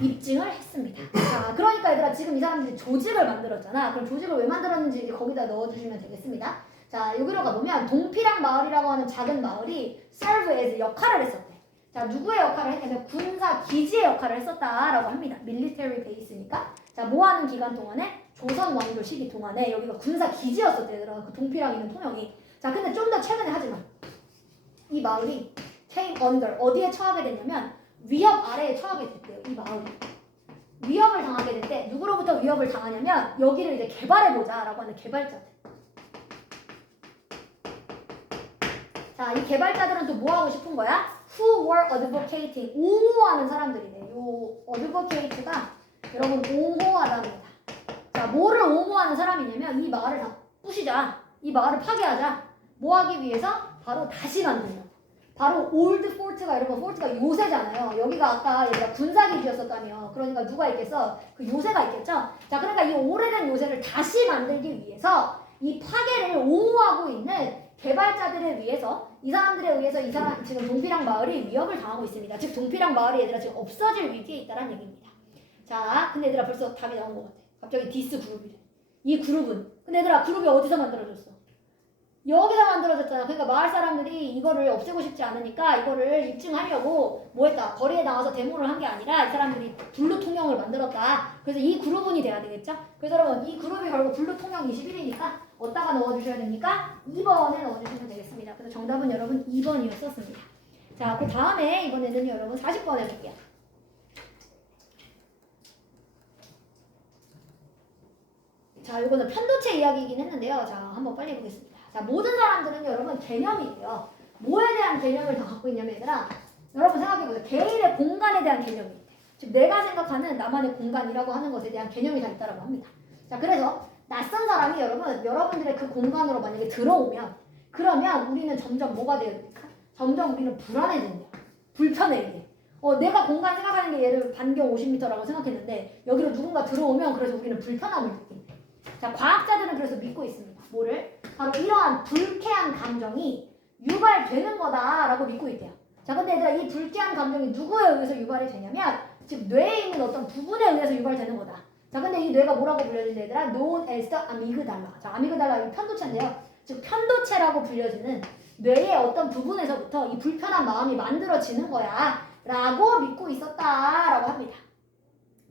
입증을 했습니다. 자, 그러니까 얘들아 지금 이 사람들이 조직을 만들었잖아. 그럼 조직을 왜 만들었는지 이제 거기다 넣어주시면 되겠습니다. 자, 여기로 가보면 동피랑 마을이라고 하는 작은 마을이 serve as 역할을 했었대. 자, 누구의 역할을 했냐면 군사 기지의 역할을 했었다라고 합니다. military base니까. 자, 뭐 하는 기간 동안에? 조선 왕조 시기 동안에 여기가 군사 기지였었대 얘들아. 그 동피랑 있는 통영이. 자 근데 좀 더 최근에 하지만 이 마을이 came under 어디에 처하게 됐냐면 위협 아래에 처하게 됐대요. 이 마을이 위협을 당하게 될 때 누구로부터 위협을 당하냐면 여기를 이제 개발해보자라고 하는 개발자들. 자, 이 개발자들은 또 뭐 하고 싶은 거야? Who were advocating 옹호하는 사람들이네. 요 advocate가 여러분 옹호하답니다. 자, 뭐를 옹호하는 사람이냐면 이 마을을 다 부시자. 이 마을을 파괴하자. 뭐 하기 위해서? 바로 다시 만들자. 바로 올드 포트가 여러분 포트가 요새잖아요. 여기가 아까 얘가 군사기지였었다며. 그러니까 누가 있겠어? 그 요새가 있겠죠? 자, 그러니까 이 오래된 요새를 다시 만들기 위해서 이 파괴를 옹호하고 있는 개발자들에 의해서 이 사람들에 의해서 이 사람 지금 동피랑 마을이 위협을 당하고 있습니다. 즉 동피랑 마을이 얘들아 지금 없어질 위기에 있다는 얘기입니다. 자, 근데 얘들아 벌써 답이 나온 것 같아. 갑자기 디스 그룹이래. 이 그룹은 근데 얘들아 그룹이 어디서 만들어졌어? 여기서 만들어졌잖아. 그러니까 마을 사람들이 이거를 없애고 싶지 않으니까 이거를 입증하려고 뭐 했다? 거리에 나와서 데모를 한 게 아니라 이 사람들이 블루 통영을 만들었다. 그래서 이 그룹은이 돼야 되겠죠? 그래서 여러분 이 그룹이 결국 블루 통영 21이니까 어디다가 넣어주셔야 됩니까? 2번에 넣어주시면 되겠습니다. 그래서 정답은 여러분 2번이었었습니다. 자, 그 다음에 이번에는 여러분 40번 해볼게요. 자, 이거는 편도체 이야기이긴 했는데요. 자, 한번 빨리 보겠습니다. 자, 모든 사람들은 여러분 개념이 있대요. 뭐에 대한 개념을 다 갖고 있냐면 얘들아, 여러분 생각해보세요. 개인의 공간에 대한 개념이 있대. 즉 내가 생각하는 나만의 공간이라고 하는 것에 대한 개념이 다 있다고 합니다. 자, 그래서 낯선 사람이 여러분들의 그 공간으로 만약에 들어오면 그러면 우리는 점점 뭐가 돼야 됩니까? 점점 우리는 불안해진대요. 불편해 이게. 내가 공간 생각하는 게 얘를 반경 50m라고 생각했는데 여기로 누군가 들어오면 그래서 우리는 불편함을 느낀대. 자, 과학자들은 그래서 믿고 있습니다. 뭐를? 바로 이러한 불쾌한 감정이 유발되는 거다라고 믿고 있대요. 자, 근데 얘들아 이 불쾌한 감정이 누구에 의해서 유발이 되냐면 즉 뇌에 있는 어떤 부분에 의해서 유발되는 거다. 자, 근데 이 뇌가 뭐라고 불려지는 얘들아? known as the amygdala. 자, 아미그달라 이 편도체인데요. 즉 편도체라고 불려지는 뇌의 어떤 부분에서부터 이 불편한 마음이 만들어지는 거야 라고 믿고 있었다라고 합니다.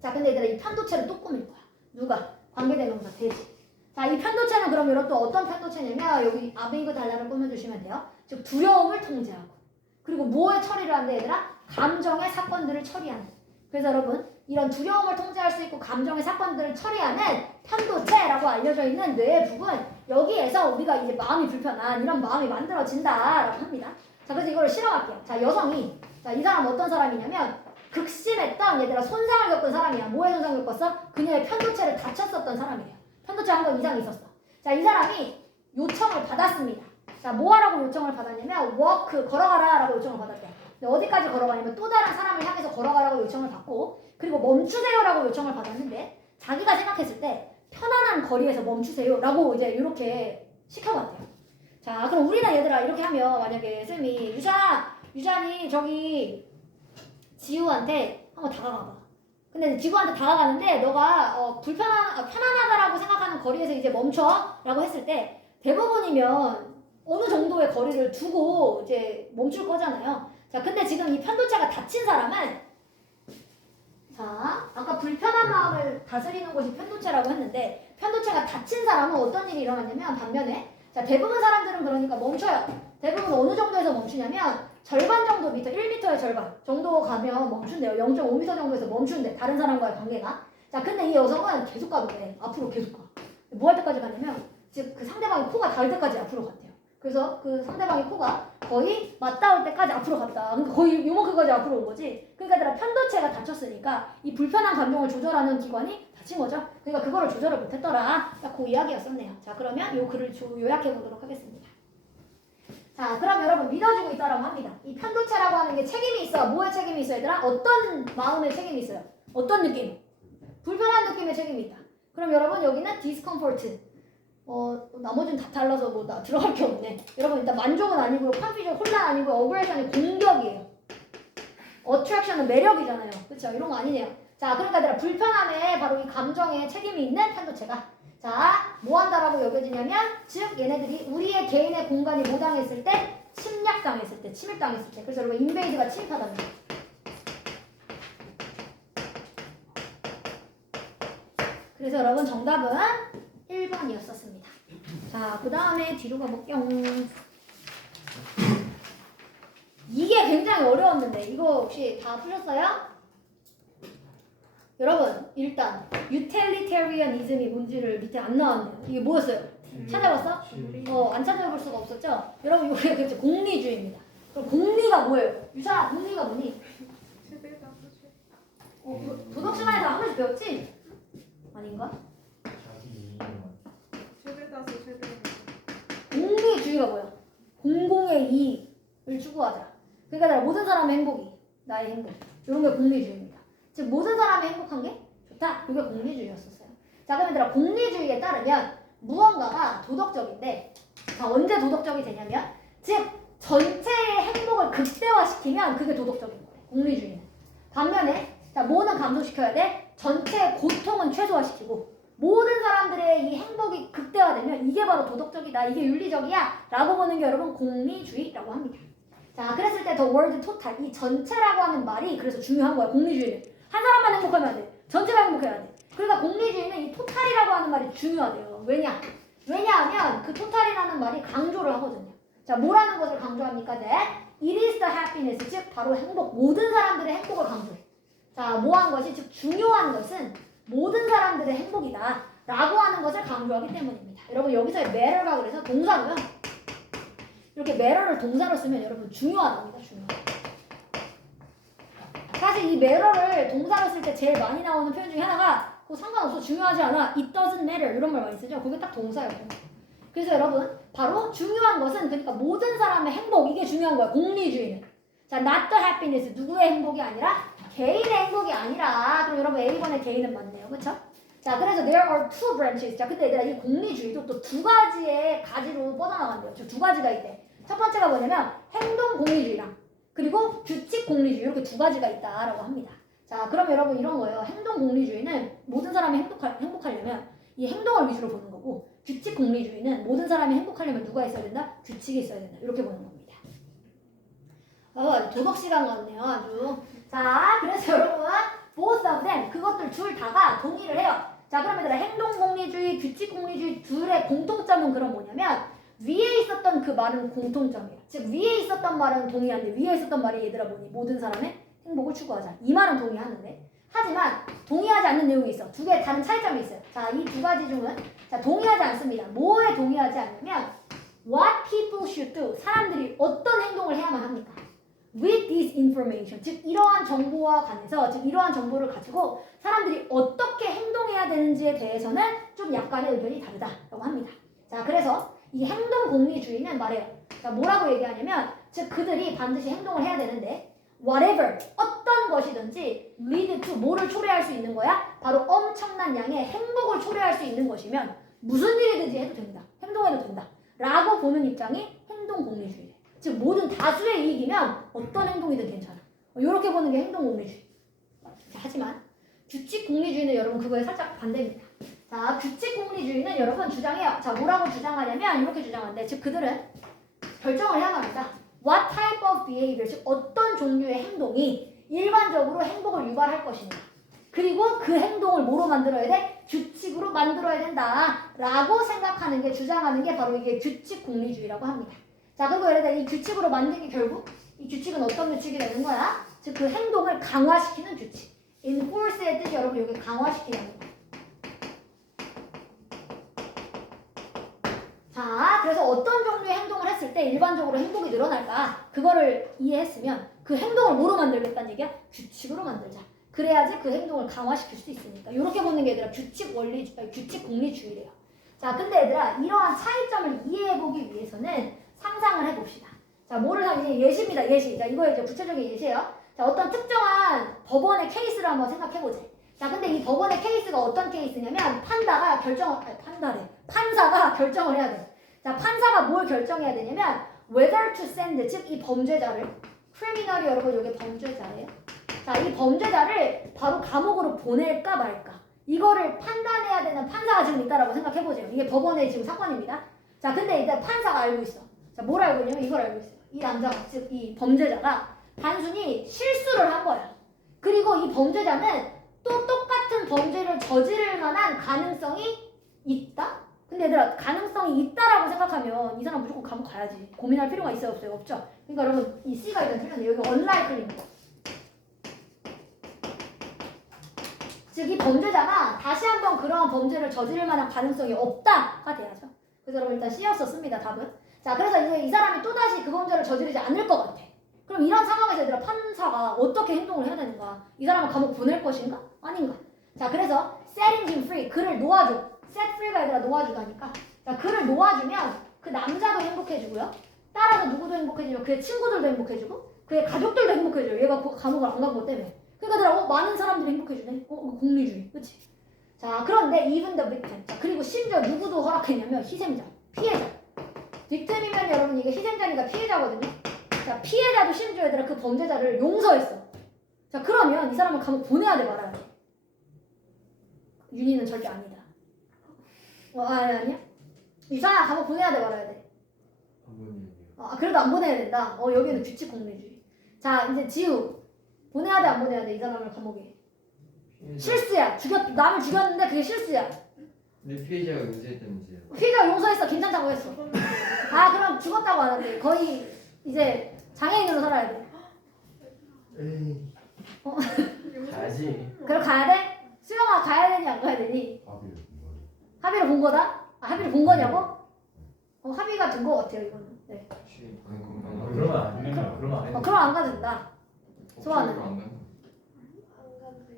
자, 근데 얘들아 이 편도체를 또 꾸밀 거야. 누가? 관계대명사 돼지. 자, 이 편도체는 그럼 여러분 또 어떤 편도체냐면 여기 아미그달라를 꾸며주시면 돼요. 즉 두려움을 통제하고 그리고 뭐에 처리를 한대 얘들아? 감정의 사건들을 처리하는. 그래서 여러분 이런 두려움을 통제할 수 있고 감정의 사건들을 처리하는 편도체라고 알려져 있는 뇌의 부분 여기에서 우리가 이제 마음이 불편한 이런 마음이 만들어진다라고 합니다. 자, 그래서 이거를 실험할게요. 자, 여성이 자, 이 사람 어떤 사람이냐면 극심했던 얘들아 손상을 겪은 사람이야. 뭐에 손상을 겪었어? 그녀의 편도체를 다쳤었던 사람이에요. 편도체 한 번 이상이 있었어. 자, 이 사람이 요청을 받았습니다. 자, 뭐 하라고 요청을 받았냐면 워크 걸어가라 라고 요청을 받았대요. 근데 어디까지 걸어가냐면 또 다른 사람을 향해서 걸어가라고 요청을 받고 그리고 멈추세요 라고 요청을 받았는데 자기가 생각했을 때 편안한 거리에서 멈추세요 라고 이제 이렇게 시켜봤대요. 자, 그럼 우리는 얘들아 이렇게 하면 만약에 쌤이 유찬이 저기 지우한테 한번 다가가봐. 근데 지구한테 다가가는데 너가 편안하다라고 생각하는 거리에서 이제 멈춰라고 했을 때 대부분이면 어느 정도의 거리를 두고 이제 멈출 거잖아요. 자, 근데 지금 이 편도체가 다친 사람은 자, 아까 불편한 마음을 다스리는 곳이 편도체라고 했는데 편도체가 다친 사람은 어떤 일이 일어났냐면 반면에 자, 대부분 사람들은 그러니까 멈춰요. 대부분 어느 정도에서 멈추냐면 절반 정도 미터, 1m의 절반 정도 가면 멈춘대요. 0.5m 정도에서 멈춘대. 다른 사람과의 관계가. 자, 근데 이 여성은 계속 가도 돼. 앞으로 계속 가. 뭐 할 때까지 가냐면 즉 그 상대방의 코가 닿을 때까지 앞으로 갔대요. 그래서 그 상대방의 코가 거의 맞닿을 때까지 앞으로 갔다. 그러니까 거의 요만큼까지 앞으로 온 거지. 그러니까 얘들아 편도체가 다쳤으니까 이 불편한 감정을 조절하는 기관이 다친 거죠. 그러니까 그거를 조절을 못했더라. 딱 그 이야기였었네요. 자, 그러면 요 글을 요약해 보도록 하겠습니다. 자, 그럼 여러분 믿어주고 있다라고 합니다. 이 편도체라고 하는 게 책임이 있어. 뭐에 책임이 있어 얘들아? 어떤 마음의 책임이 있어요? 어떤 느낌? 불편한 느낌의 책임이 있다. 그럼 여러분 여기는 discomfort. 나머지는 다 달라서 뭐 나 들어갈 게 없네. 여러분 일단 만족은 아니고요. confusion 혼란 아니고요. aggression이 공격이에요. attraction은 매력이잖아요. 그렇죠? 이런 거 아니네요. 자, 그러니까 얘들아 불편함에 바로 이 감정에 책임이 있는 편도체가 자, 뭐 한다라고 여겨지냐면 즉 얘네들이 우리의 개인의 공간이 뭐 당했을 때? 침략당했을 때, 침입당했을 때. 그래서 여러분 인베이드가 침입하답니다. 그래서 여러분 정답은 1번이었었습니다. 자, 그 다음에 뒤로 가볼게요. 이게 굉장히 어려웠는데 이거 혹시 다 풀렸어요? 여러분 일단 유틸리테리언이즘이 뭔지를 밑에 안 나왔네요. 이게 뭐였어요? 찾아봤어? 안 찾아볼 수가 없었죠? 여러분 이거 그렇죠. 공리주의입니다. 그럼 공리가 뭐예요? 유찬아 공리가 뭐니? 이거 도덕 시간에서 한 번씩 배웠지? 아닌가? 자기 이익만. 공리주의가 뭐야? 공공의 이익을 추구하자. 그러니까 내가 모든 사람의 행복이 나의 행복. 이런 게 공리주의입니다. 즉 모든 사람이 행복한 게 좋다. 그게 공리주의였었어요. 자 그럼 얘들아 공리주의에 따르면 무언가가 도덕적인데 자 언제 도덕적이 되냐면 즉 전체의 행복을 극대화시키면 그게 도덕적인 거예요. 공리주의는. 반면에 자 뭐는 감소시켜야 돼? 전체의 고통은 최소화시키고 모든 사람들의 이 행복이 극대화되면 이게 바로 도덕적이다. 이게 윤리적이야. 라고 보는 게 여러분 공리주의라고 합니다. 자 그랬을 때 the word total 이 전체라고 하는 말이 그래서 중요한 거야. 공리주의는. 한 사람만 행복하면 안 돼. 전체가 행복해야 돼. 그러니까 공리주의는 이 토탈이라고 하는 말이 중요하대요. 왜냐하면 그 토탈이라는 말이 강조를 하거든요. 자 뭐라는 것을 강조합니까? It is the happiness 즉 바로 행복 모든 사람들의 행복을 강조해. 자 뭐한 것이 즉 중요한 것은 모든 사람들의 행복이다 라고 하는 것을 강조하기 때문입니다. 여러분 여기서의 matter가 그래서 동사고요. 이렇게 matter를 동사로 쓰면 여러분 중요하답니다. 중요하다. 사실 이 matter를 동사로 쓸 때 제일 많이 나오는 표현 중에 하나가 그거 상관없어 중요하지 않아 it doesn't matter 이런 말 많이 쓰죠. 그게 딱 동사예요. 그래서 여러분 바로 중요한 것은 그러니까 모든 사람의 행복 이게 중요한 거야. 공리주의는. 자 not the happiness 누구의 행복이 아니라 개인의 행복이 아니라 그럼 여러분 A번의 개인은 맞네요. 그쵸? 자 그래서 there are two branches 자 근데 얘들아 이 공리주의도 또 두 가지의 가지로 뻗어나간대요. 즉 두 가지가 있대. 첫 번째가 뭐냐면 행동 공리주의랑 그리고 규칙 공리주의 이렇게 두 가지가 있다라고 합니다. 자 그럼 여러분 이런 거예요. 행동 공리주의는 모든 사람이 행복하려면 이 행동을 위주로 보는 거고 규칙 공리주의는 모든 사람이 행복하려면 누가 있어야 된다? 규칙이 있어야 된다. 이렇게 보는 겁니다. 도덕 시간 같네요 아주. 자 그래서 여러분 both of them 그것들 둘 다가 동의를 해요. 자 그럼 얘들아 행동 공리주의 규칙 공리주의 둘의 공통점은 그럼 뭐냐면 위에 있었던 그 말은 공통점이에요. 즉 위에 있었던 말은 동의하는데 위에 있었던 말이 얘들아 뭐니 모든 사람의 행복을 추구하자 이 말은 동의하는데 하지만 동의하지 않는 내용이 있어. 두 개의 다른 차이점이 있어요. 자 이 두 가지 중은 자 동의하지 않습니다. 뭐에 동의하지 않냐면 what people should do 사람들이 어떤 행동을 해야만 합니까? with this information 즉 이러한 정보와 관해서 즉 이러한 정보를 가지고 사람들이 어떻게 행동해야 되는지에 대해서는 좀 약간의 의견이 다르다라고 합니다. 자 그래서 이 행동 공리주의는 말해요. 자 뭐라고 얘기하냐면 즉 그들이 반드시 행동을 해야 되는데 whatever 어떤 것이든지 lead to 뭐를 초래할 수 있는 거야? 바로 엄청난 양의 행복을 초래할 수 있는 것이면 무슨 일이든지 해도 된다. 행동해도 된다. 라고 보는 입장이 행동 공리주의예요. 즉 모든 다수의 이익이면 어떤 행동이든 괜찮아. 이렇게 보는 게 행동 공리주의. 자, 하지만 규칙 공리주의는 여러분 그거에 살짝 반대입니다. 자 규칙 공리주의는 여러분 주장해요. 자 뭐라고 주장하냐면 이렇게 주장하는데 즉 그들은 결정을 해야만 한다. What type of behavior 즉 어떤 종류의 행동이 일반적으로 행복을 유발할 것인가. 그리고 그 행동을 뭐로 만들어야 돼? 규칙으로 만들어야 된다. 라고 생각하는 게 주장하는 게 바로 이게 규칙 공리주의라고 합니다. 자 그리고 예를 들어 이 규칙으로 만들기 결국 이 규칙은 어떤 규칙이 되는 거야? 즉 그 행동을 강화시키는 규칙. enforce의 뜻이 여러분 여기 강화시키는 거야. 자 그래서 어떤 종류의 행동을 했을 때 일반적으로 행복이 늘어날까? 그거를 이해했으면 그 행동을 뭐로 만들겠다는 얘기야? 규칙으로 만들자. 그래야지 그 행동을 강화시킬 수 있으니까. 이렇게 보는 게 얘들아 규칙 공리주의래요. 자 근데 얘들아 이러한 차이점을 이해해보기 위해서는 상상을 해봅시다. 자 뭐를 이제 예시입니다. 예시. 자 이거 이제 구체적인 예시예요. 자 어떤 특정한 법원의 케이스를 한번 생각해보자. 자 근데 이 법원의 케이스가 어떤 케이스냐면 판사가 결정을 해야 돼. 자 판사가 뭘 결정해야 되냐면 whether to send 즉 이 범죄자를 criminal이 여러분 이게 범죄자예요. 자 이 범죄자를 바로 감옥으로 보낼까 말까 이거를 판단해야 되는 판사가 지금 있다라고 생각해보세요. 이게 법원의 지금 사건입니다. 자 근데 일단 판사가 알고 있어. 자 뭘 알고 있냐면 이걸 알고 있어요. 이 남자가 즉 이 범죄자가 단순히 실수를 한 거야. 그리고 이 범죄자는 또 똑같은 같은 범죄를 저지를 만한 가능성이 있다? 근데 얘들아 가능성이 있다라고 생각하면 이 사람 무조건 감옥 가야지. 고민할 필요가 있어요 없어요? 없죠? 그러니까 여러분 이 C가 일단 틀렸네. 여기 unlikely인 거. 즉 이 범죄자가 다시 한번 그러한 범죄를 저지를 만한 가능성이 없다가 돼야죠. 그래서 여러분 일단 C였었습니다. 답은. 자 그래서 이제 이 사람이 또다시 그 범죄를 저지르지 않을 것 같아. 그럼 이런 상황에서 얘들아 판사가 어떻게 행동을 해야 되는가? 이 사람을 감옥 보낼 것인가? 아닌가? 자 그래서 setting him free, 그를 놓아줘. set free가 얘들아 놓아주다니까. 자 그를 놓아주면 그 남자도 행복해지고요. 따라서 누구도 행복해지고 그의 친구들도 행복해지고 그의 가족들도 행복해져요. 얘가 감옥을 안 간 것 때문에. 그러니까 얘들아 많은 사람들이 행복해지네. 공리주의. 그치? 자 그런데 even the victim. 자 그리고 심지어 누구도 허락했냐면 희생자, 피해자. victim이면 여러분 이게 희생자니까 피해자거든요. 자 피해자도 심지어 얘들아 그 범죄자를 용서했어. 자 그러면 이 사람을 감옥 보내야 돼 말아야 돼. 윤희는 절대 아니다. 아니야? 이 사람 감옥 보내야 돼 말아야 돼. 그래도 안 보내야 된다. 여기는 규칙 공리주의. 자 이제 지우 보내야 돼 안 보내야 돼 이 사람을 감옥에. 실수야. 남을 죽였는데 그게 실수야. 근데 피해자가 용서했다면서요? 피해자가 용서했어. 괜찮다고 했어. 그럼 죽었다고 안 한대. 거의 이제 장애인으로 살아야 돼. 에이. 가야지. 그럼 가야 돼? 수영아 가야 되니 안 가야 되니? 합의를 본 거다? 합의를 본 거냐고? 합의가 된 거 같아요 이거는. 네. 그러면 안 된다. 그럼 안 가도 된다. 소환은.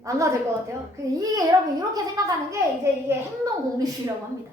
안 가도 될 것 같아요. 이게 여러분 이렇게 생각하는 게 이제 이게 행동 공리주의라고 합니다.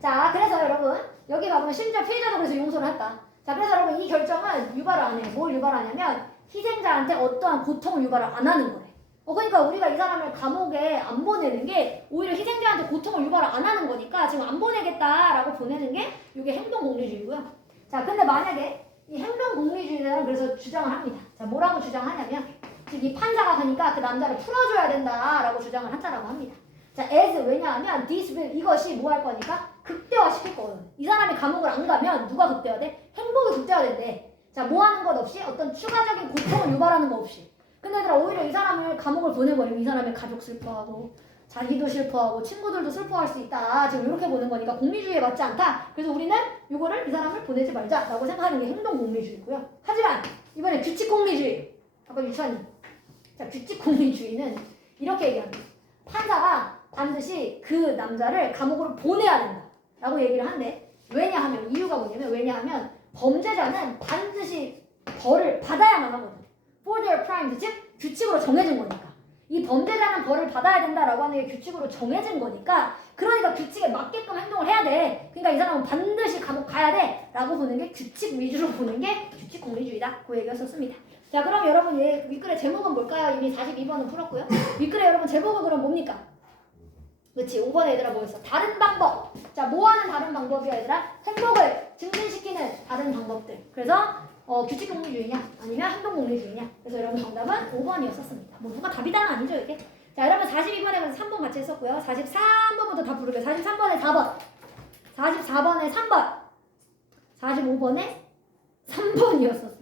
자 그래서 여러분 여기 가보면 심지어 피해자도 그래서 용서를 했다. 자 그래서 여러분 이 결정은 유발을 안 해. 뭘 유발하냐면 희생자한테 어떠한 고통을 유발을 안 하는 거래. 그러니까 우리가 이 사람을 감옥에 안 보내는 게 오히려 희생자한테 고통을 유발을 안 하는 거니까 지금 안 보내겠다라고 보내는 게 이게 행동 공리주의고요. 자 근데 만약에 이 행동 공리주의자는 그래서 주장을 합니다. 자 뭐라고 주장하냐면 즉 이 판사가 가니까 그 남자를 풀어줘야 된다라고 주장을 한다라고 합니다. 자 as 왜냐하면 this will 이것이 뭐 할 거니까 극대화시킬 거거든. 이 사람이 감옥을 안 가면 누가 극대화돼? 행복이 극대화된대. 자 뭐 하는 것 없이 어떤 추가적인 고통을 유발하는 거 없이. 근데 얘들아 오히려 이 사람을 감옥을 보내버리면 이 사람의 가족 슬퍼하고 자기도 슬퍼하고 친구들도 슬퍼할 수 있다. 지금 이렇게 보는 거니까 공리주의에 맞지 않다. 그래서 우리는 이거를 이 사람을 보내지 말자라고 생각하는 게 행동 공리주의고요. 하지만 이번에 규칙 공리주의. 아까 유찬이. 자 규칙 공리주의는 이렇게 얘기합니다. 판사가 반드시 그 남자를 감옥으로 보내야 된다라고 얘기를 한대. 왜냐하면 이유가 뭐냐면 왜냐하면 범죄자는 반드시 벌을 받아야만 하거든. For their crimes, 즉 규칙으로 정해진 거니까. 이 범죄자는 벌을 받아야 된다라고 하는 게 규칙으로 정해진 거니까 그러니까 규칙에 맞게끔 행동을 해야 돼. 그러니까 이 사람은 반드시 감옥 가야 돼 라고 보는 게 규칙 위주로 보는 게 규칙 공리주의다. 그 얘기였었습니다. 자 그럼 여러분 얘 윗글의 제목은 뭘까요? 이미 42번은 풀었고요. 윗글의 여러분 제목은 그럼 뭡니까? 그렇지 5번에 얘들아 뭐였어? 다른 방법. 자 뭐하는 다른 방법이야 얘들아? 행복을 증진시키는 다른 방법들. 그래서 규칙 공리주의냐 아니면 행동 공리주의냐. 그래서 여러분 정답은 5번이었었습니다. 뭐 누가 답이다는 아니죠 이게. 자 여러분 42번에 3번 같이 했었고요. 43번부터 다 부르게요. 43번에 4번 44번에 3번 45번에 3번이었었습니다.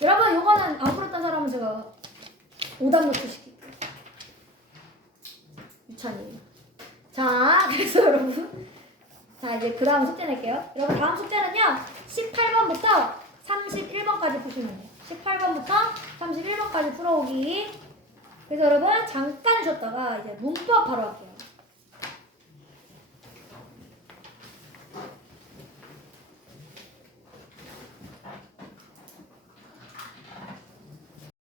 여러분 요거는 안 풀었던 사람은 제가 오답 노트 시킬게요. 유찬이. 자 그래서 여러분 자 이제 그 다음 숙제 낼게요. 여러분 다음 숙제는요 18번부터 31번까지 푸시면 돼요. 18번부터 31번까지 풀어오기. 그래서 여러분 잠깐 쉬었다가 이제 문법 바로 할게요.